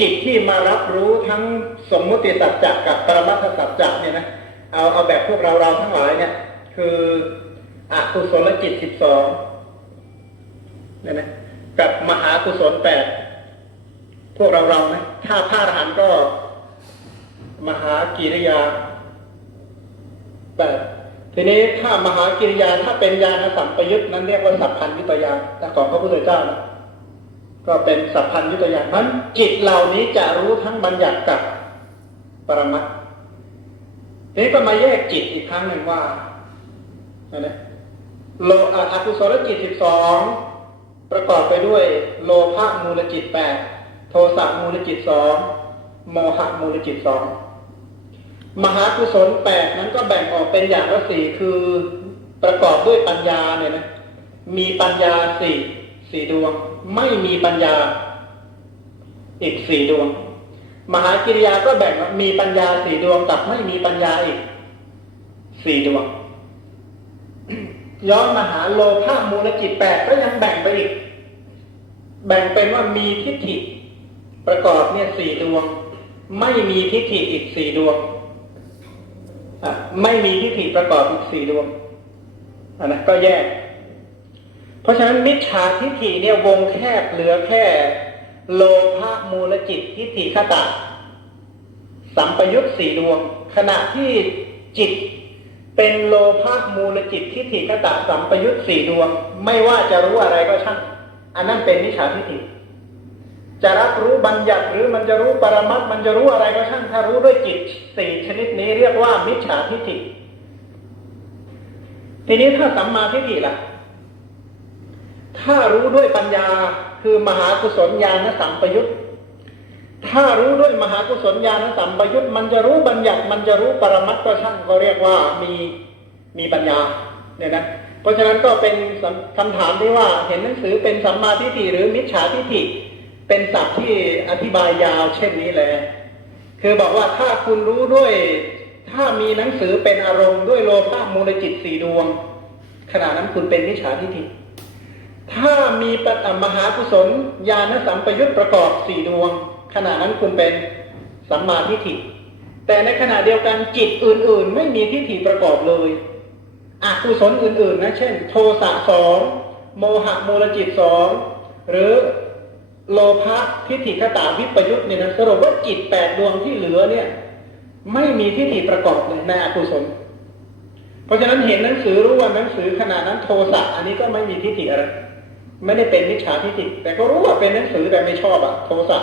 จิตที่มารับรู้ทั้งสมมุติสัจจะกับปรมัตถสัจจะเนี่ยนะเอาเอาแบบพวกเราเราทั้งหลายเนี่ย คืออกุศลจิตสิบสองเนี่ยนะกับมหากุศลแปดพวกเราเรานะถ้าพระอรหันต์ก็ มหากิริยาแปดทีนี้ถ้ามหากิริยาถ้าเป็นญาณสัมปยุตนั้นเรียกว่าสัพพัญญุตยานของพระพุทธเจ้านะ ก็เป็นสัพพัญญุตยานนั้นจิตเหล่านี้จะรู้ทั้งบัญญัติกับปรมัตถ์ทีนี้ก็มาแยกจิตอีกครั้งหนึ่งว่าอะไรนะโลอะอกุศลจิตสิบสองประกอบไปด้วย โลภะมูลจิตแปดโทสะมูลจิตสองโมหะมูลจิตสองมหากุศลแปดนั้นก็แบ่งออกเป็นอย่างละสี่คือประกอบด้วยปัญญาเนี่ยนะมีปัญญาสี่ สี่ดวง ไม่มีปัญญา อีกสี่ดวง มหากิริยาก็แบ่งว่ามีปัญญาสี่ดวงกับไม่มีปัญญาอีกสี่ดวง ย้อนมาหาโลภะมูลจิตแปดก็ยังแบ่งไปอีก แบ่งเป็นว่ามีทิฏฐิ ประกอบเนี่ยสี่ดวง ไม่มีทิฏฐิอีกสี่ดวงอะไม่มีทิฏฐิประกอบอีกสี่ดวงอันนั้นก็แยก เพราะฉะนั้นมิจฉาทิฏฐิเนี่ยวงแคบเหลือแค่ โลภะมูลจิตทิฏฐิขตะสัมปยุตสี่ดวง ขณะที่จิตเป็นโลภะมูลจิตทิฏฐิขตะสัมปยุตสี่ดวง ไม่ว่าจะรู้อะไรก็ช่างอันนั้นเป็นมิจฉาทิฏฐิจะรับรู้บัญญัติหรือมันจะรู้ปรมัตมันจะรู้อะไรก็ช่างถ้ารู้ด้วยจิตสี่ชนิดนี้เรียกว่ามิจฉาทิฏฐิทีนี้ถ้าสัมมาทิฏฐิล่ะ ถ้ารู้ด้วยปัญญาคือมหากุศลญาณสัมปยุตถ้ารู้ด้วยมหากุศลญาณสัมปยุตมันจะรู้บัญญัติมันจะรู้ปรมัตถ์ก็ช่างก็เรียกว่ามีมีปัญญาเนี่ยนะเพราะฉะนั้นก็เป็นคำถามที่ว่าเห็นหนังสือเป็นสัมมาทิฏฐิหรือมิจฉาทิฏฐิ เป็นศัพท์ที่อธิบายยาวเช่นนี้เลยคือบอกว่าถ้าคุณรู้ด้วย ถ้ามีหนังสือเป็นอารมณ์ด้วยโลภะมูลจิตสี่ดวงขณะนั้นคุณเป็นมิจฉาทิฏฐิ ถ้ามีปฏิมหากุศลญาณสัมปยุตประกอบสี่ดวง ขณะนั้นคุณเป็นสัมมาทิฏฐิ แต่ในขณะเดียวกันจิตอื่น ๆ ไม่มีทิฏฐิประกอบเลยอกุศลอื่น ๆ นะ เช่น โทสะสองโมหะมูลจิตสองหรือโลภะทิฏฐิขตาวิปยุตเนี่ยนะสรุปว่าจิตแปดดวงที่เหลือเนี่ย ไม่มีทิฏฐิประกอบเลยในอกุศลเพราะฉะนั้นเห็นหนังสือรู้ว่าหนังสือขนาดนั้นโทสะอันนี้ก็ไม่มีทิฏฐิอะไร ไม่ได้เป็นมิจฉาทิฏฐิแต่ก็รู้ว่าเป็นหนังสือแต่ไม่ชอบอะโทสะ